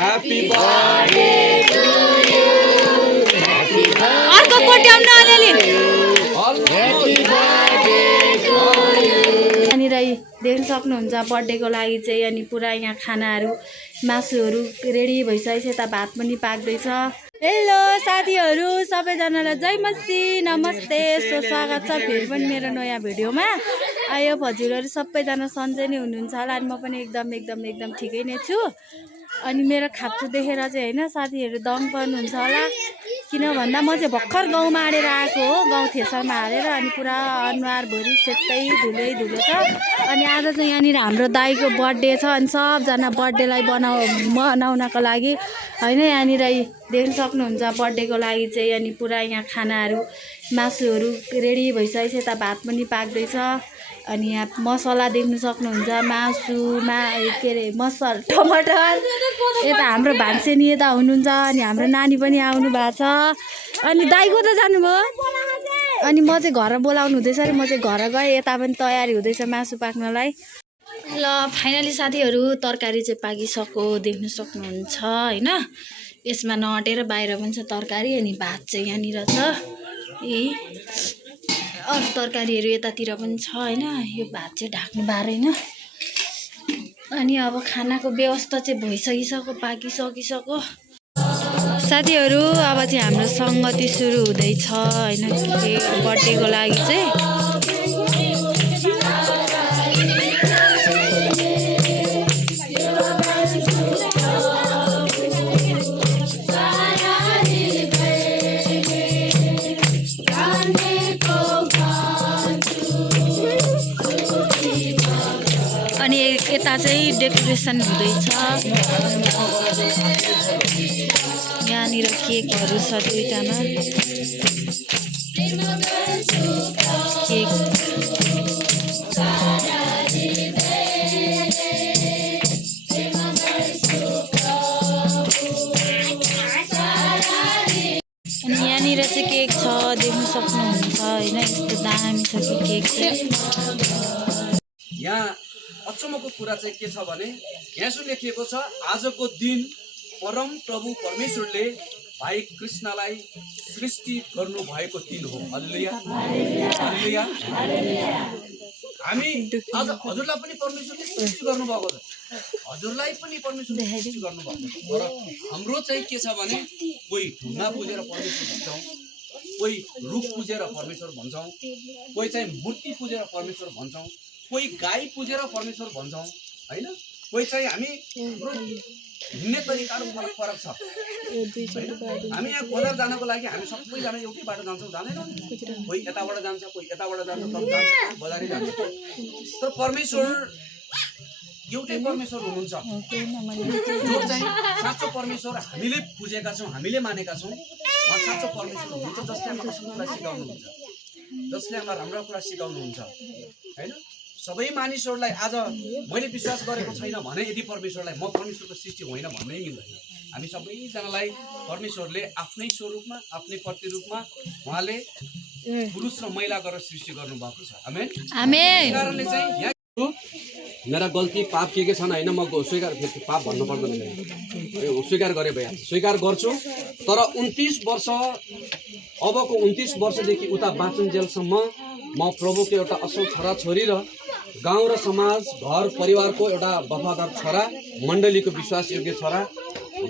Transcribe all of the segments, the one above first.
Happy birthday to you. Happy अर्को कोट्याउन अलिअलि यहाँनिर देख्न सक्नुहुन्छ बर्थडेको लागि चाहिँ अनि पुरा यहाँ खानाहरू मासुहरू रेडी भइसकेको छ। यता भात पनि पाक्दैछ। हेलो साथीहरू सबैजनालाई जय मसी नमस्ते स्वागत छ फेरि पनि मेरो नयाँ भिडियोमा। आयो हजुरहरू सबैजना सन्चै नै हुनुहुन्छ होला अनि म पनि एकदम ठिकै नै छु। अनि मेरो खाप्चो देखेर चाहिँ होइन साथीहरू दङ पर्नुहुन्छ होला, किन भन्दा म चाहिँ भर्खर गाउँमा आडेर आएको हो। गाउँ थेसरमा हालेर अनि पुरा अनुहारभरि सेतै धुलै छ। अनि आज चाहिँ यहाँनिर हाम्रो दाईको बर्थडे छ अनि सबजना बर्थडेलाई बनाउनको लागि होइन यहाँनिर देख्न सक्नुहुन्छ बर्थडेको लागि चाहिँ अनि पुरा यहाँ खानाहरू मासुहरू रेडी भइसकेको छ। यता भात पनि पाक्दैछ अनि यहाँ मसला देख्न सक्नुहुन्छ के अरे मसल टमाटर। यता हाम्रो भान्सेनी यता हुनुहुन्छ अनि हाम्रो नानी पनि आउनु भएको छ। अनि दाइको त जानुभयो अनि म चाहिँ घर बोलाउनु हुँदैछ अरे म चाहिँ घर गएँ। यता पनि तयारी हुँदैछ मासु पाक्नलाई। ल फाइनली साथीहरू तरकारी चाहिँ पाकिसक्यो देख्न सक्नुहुन्छ होइन। यसमा नअटेर बाहिर पनि छ तरकारी अनि भात चाहिँ यहाँनिर छ। अरू तरकारीहरू यतातिर पनि छ होइन। यो भात चाहिँ ढाक्नु बारेन। अनि अब खानाको व्यवस्था चाहिँ भइसकिसक्यो पाकिसकिसक्यो साथीहरू। अब चाहिँ हाम्रो सङ्गति सुरु हुँदैछ होइन बर्थडेको लागि चाहिँ। अनि यता चाहिँ डेकोरेसन हुँदैछ। यहाँनिर केकहरू छ दुईटामा केक। अनि यहाँनिर चाहिँ केक छ देख्न सक्नुहुन्छ होइन। यस्तो दामी छ कि केक चाहिँ। यहाँ अचम्मको कुरा चाहिँ के छ भने यहाँ सुन लेखिएको छ आजको दिन परम प्रभु परमेश्वरले भाइ कृष्णलाई सृष्टि गर्नु भएको दिन हो। हालेलुया हालेलुया। हामी आज हजुरलाई पनि परमेश्वरले सृष्टि गर्नुभएको छ। हजुरलाई पनि परमेश्वरले सृष्टि गर्नुभएको छ। तर हाम्रो चाहिँ के छ भने कोही ढुङ्गा पुजेर परमेश्वर भन्छौँ, कोही रुख पुजेर परमेश्वर भन्छौँ, कोही चाहिँ मूर्ति पुजेर परमेश्वर भन्छौँ, कोही गाई पुजेर परमेश्वर भन्छौँ होइन। कोही चाहिँ हामी हिँड्ने तरिकाहरू फरक छ। हामी यहाँ बजार जानको लागि हामी सबैजना एउटै बाटो जान्छौँ जाँदैनौँ। कोही यताबाट जान्छ कोही यताबाट जान्छ बजारै जान्छ। तर परमेश्वर एउटै परमेश्वर हुनुहुन्छ जो चाहिँ साँचो परमेश्वर हामीले पुजेका छौँ हामीले मानेका छौँ। उहाँ साँचो परमेश्वर हुनुहुन्छ जसले हामीलाई असल कुरा सिकाउनुहुन्छ, जसले हामीलाई राम्रो कुरा सिकाउनुहुन्छ होइन। सबै मानिसहरूलाई आज मैले विश्वास गरेको छैन भने यदि परमेश्वरलाई म परमेश्वरको सृष्टि होइन भन्नै मिल्दैन। हामी सबैजनालाई परमेश्वरले आफ्नै स्वरूपमा आफ्नै प्रतिरूपमा उहाँले पुरुष र महिला गरेर सृष्टि गर्नुभएको छ। आमेन आमेन। कारणले चाहिँ यहाँ मेरा गल्ती पाप के छन् होइन म स्वीकार पाप भन्नु पर्दैन स्वीकार गरे भइहाल्छ। स्वीकार गर्छु तर 29 वर्ष अबको 29 वर्षदेखि उता बाँचुन्जेलसम्म म प्रभुको एउटा असल छोरा छोरी र गाउँ र समाज घर परिवारको एउटा वफादार छोरा मण्डलीको विश्वासयोग्य छोरा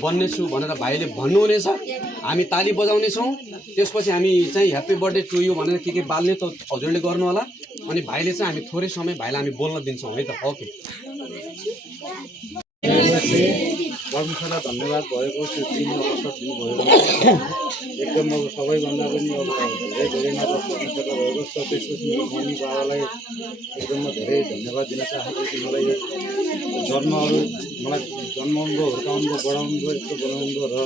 बन्नेछु भनेर भाइले भन्नुहुनेछ। हामी ताली बजाउनेछौँ। त्यसपछि हामी चाहिँ ह्याप्पी बर्थडे टु यू भनेर के बाल्ने त हजुरले गर्नु होला। अनि भाइले चाहिँ हामी थोरै समय भाइलाई हामी बोल्न दिन्छौँ है त। ओके परमेश्वरलाई धन्यवाद भएको त्यो दिन अवसर दिनुभएको एकदम अब सबैभन्दा पनि अब धेरै नै परमेश्वरलाई भएको छ। त्यसपछि मम्मी बाबालाई एकदम धेरै धन्यवाद दिन चाहेको कि मलाई यो मलाई जन्माउनुभयो हुर्काउनुभयो बढाउनुभयो यस्तो बनाउनुभयो र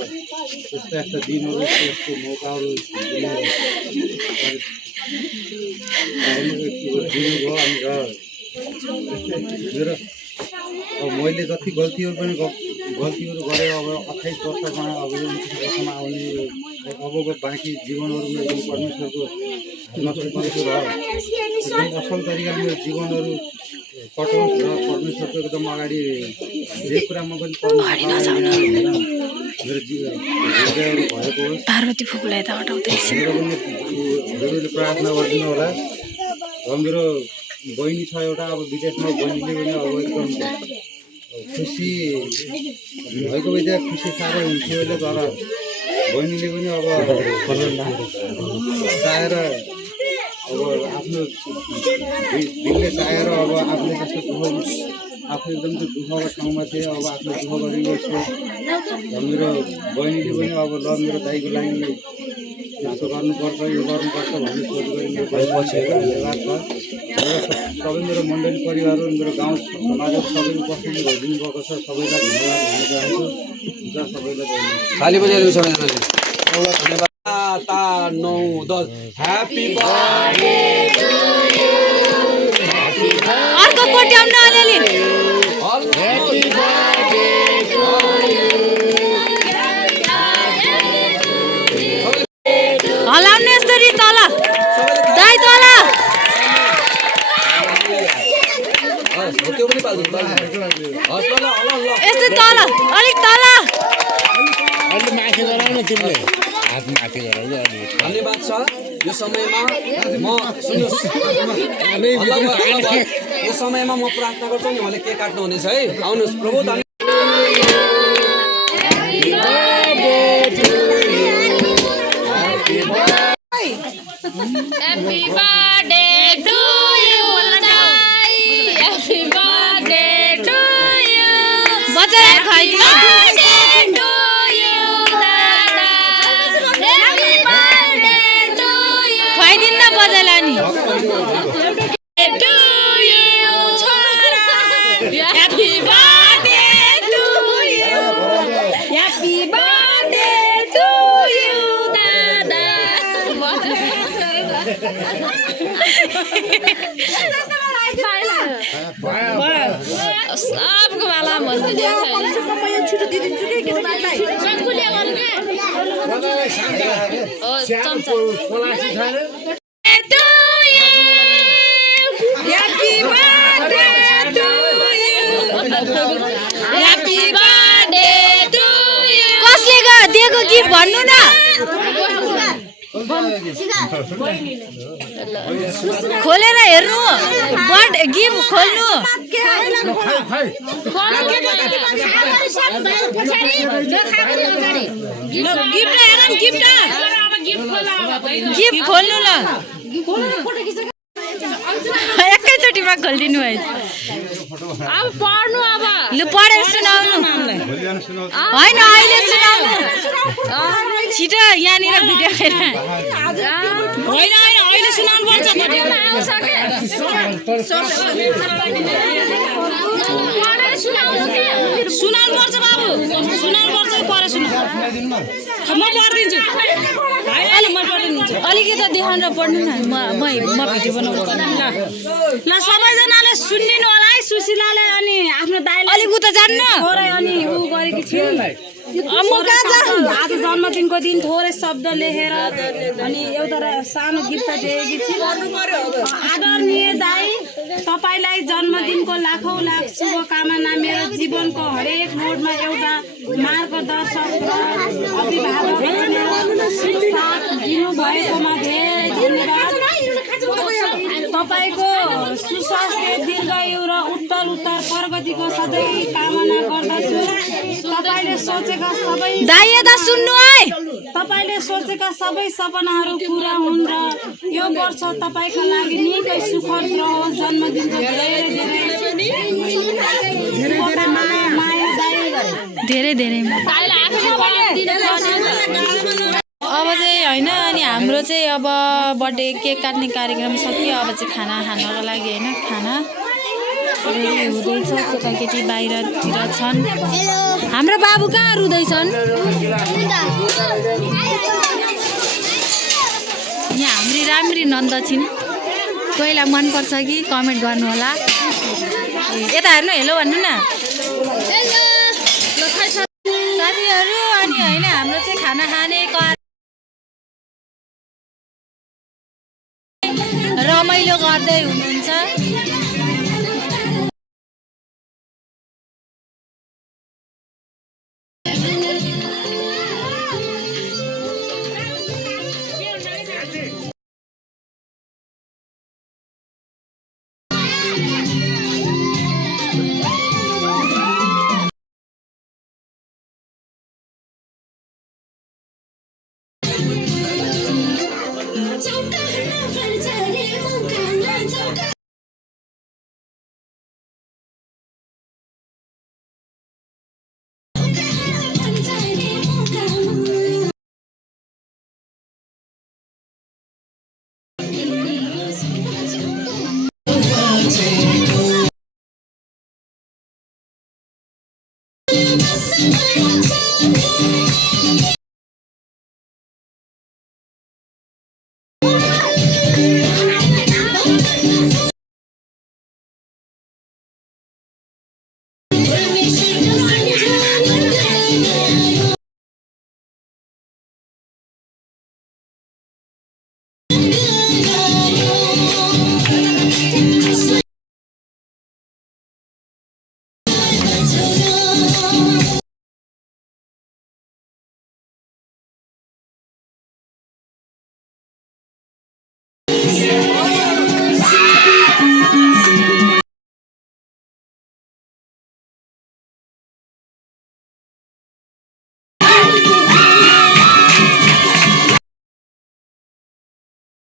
यस्ता दिनहरू यस्तो मौकाहरू दिनुभयो। अनि मेरो अब मैले जति गल्तीहरू गरेर अब 28 वर्षमा अब यो 29 वर्षमा आउने अबको बाँकी जीवनहरूमा एकदम परमेश्वरको नसकेको र एकदम असल तरिकाले मेरो जीवनहरू कटाउँछ र परमेश्वरको एकदम अगाडि धेरै कुरामा पनि मेरो हृदयहरू भएको होस्। पार्वती फुपूलाई त हटाउँदैछ। मेरो पनि हजुरहरूले प्रार्थना गरिदिनु होला। र मेरो बहिनी छ एउटा, अब विदेशमा बहिनीले पनि अब एकदम खुसी भएको भए त्यहाँ खुसी साह्रै हुन्थ्यो अहिले, तर बहिनीले पनि अब चाहेर अब आफ्नो दिलले चाहेर अब आफूले जस्तो दुःख आफू एकदम त्यो दुःखको ठाउँमा थिएँ, अब आफ्नो दुःख गरेको छु। र मेरो बहिनीले पनि अब ल मेरो दाइको लागि यस्तो गर्नुपर्छ यो गर्नुपर्छ भन्ने सोच गरी मेरो बहिनी धन्यवाद छ। र सबै मेरो मण्डली परिवारहरू मेरो गाउँ समाजहरू सबै उपस्थिति भइदिनु भएको छ, सबैलाई धन्यवाद भन्न चाहन्छु। हुन्छ सबैलाई खाली बजाइदिनु सबैजनाले धन्यवाद। 8 9 10 ह्यापी बर्थडे टु यु। अर्को कोट्याउन अलिअलि ह्यापी बर्थडे टु यु। हलाउनु यसरी तल दाइ तल त्यो पनि पाल्दिनु यस्तो तल अलिक तल माथि गराउनु तिमीले हात माथि गराउनु अलि धन्यवाद छ। यो समयमा म सुन्नुहोस्, यो समयमा म प्रार्थना गर्छु नि, उहाँले केक काट्नु हुनेछ है। आउनुहोस् प्रभु धन्यवाद। Happy birthday to you, Dai. Happy birthday to you. बजाएर खाइदिनु। Birthday to you, Dada. Happy birthday to you. खाइदिनु न बजाएर नि। To you, छोरा. Happy birthday to you. Happy birthday to you, Dada. सबको वाला भन्दै कसले दिएको गिफ्ट भन्नु न। खोलेर हेर्नु, गिफ्ट खोल्नु। गिफ्ट खोल्नु ल, एकैचोटिमा खोलिदिनु है। अब पढ्नु, अब लु पढेर सुनाउनु। होइन अहिले सुनाउनु छिटो, यहाँनिर भिडियो होइन होइन अहिले सुनाउनु पर्छ। सुनाउनु पर्छ बाबु, सुनाउनु पर्छ। पढे सुनाउ, म पढिदिन्छु। अलिकति देखाउनु पढ्नु न, म भिडियो बनाउनु पर्ने। ल सबैजनाले सुनिदिनु होला है। सुशीलाले अनि आफ्नो दाइले अलिक उता जान्नु अनि ऊ गरेकी छिन्। आज जन्मदिनको दिन थोरै शब्द लेखेर अनि एउटा सानो गिफ्ट दिएकी छिन्। आदरणीय दाइ, तपाईँलाई जन्मदिनको लाखौँ लाख शुभकामना। मेरो जीवनको हरेक मोडमा एउटा मार्गदर्शक र अभिभावकको साथ दिनुभएकोमा धेरै धन्यवाद। तपाईँको सुस्वास्थ्य, दीर्घायु र उत्तर प्रगतिको सधैँ कामना गर्दछु। तपाईँले सोचेका सबै तपाईँले सोचेका सबै सपनाहरू पुरा हुन् र यो वर्ष तपाईँका लागि निकै सुखद रहोस्। जन्मदिनको धेरै धेरै अब चाहिँ होइन। अनि हाम्रो चाहिँ अब बर्थडे केक काट्ने कार्यक्रम सकियो। अब चाहिँ खाना खानको लागि होइन, खाना रेडी हुँदैछ। केटाकेटी बाहिरतिर छन्। हाम्रो बाबु कहाँ रुँदैछन्? यहाँ हाम्री राम्री नन्द छिन्। कोहीलाई मनपर्छ कि कमेन्ट गर्नु होला। यता हेर्नु, हेलो भन्नु न साथीहरू। अनि होइन हाम्रो चाहिँ खाना खाने रमाइलो गर्दै हुनुहुन्छ।